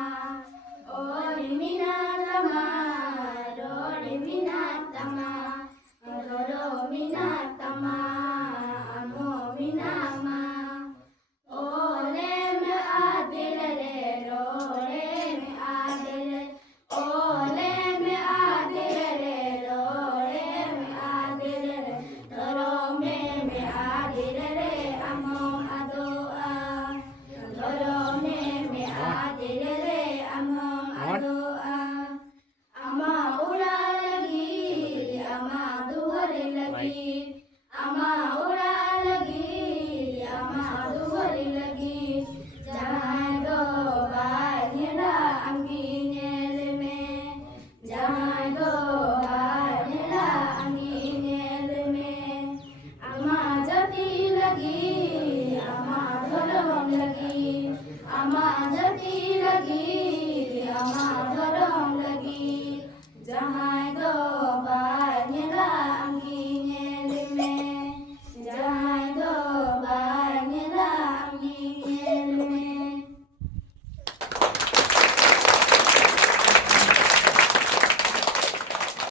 Ori minatama, Ori minatama, Doro minatama, Amo minama. Ole me adilere, Ole me adilere, Ole me adilere, Ole me adilere, Doro me adilere, Amo adoa, Doro me adilere, Amo adoa, Ama ura lagi, Ama duhar lagi, Ama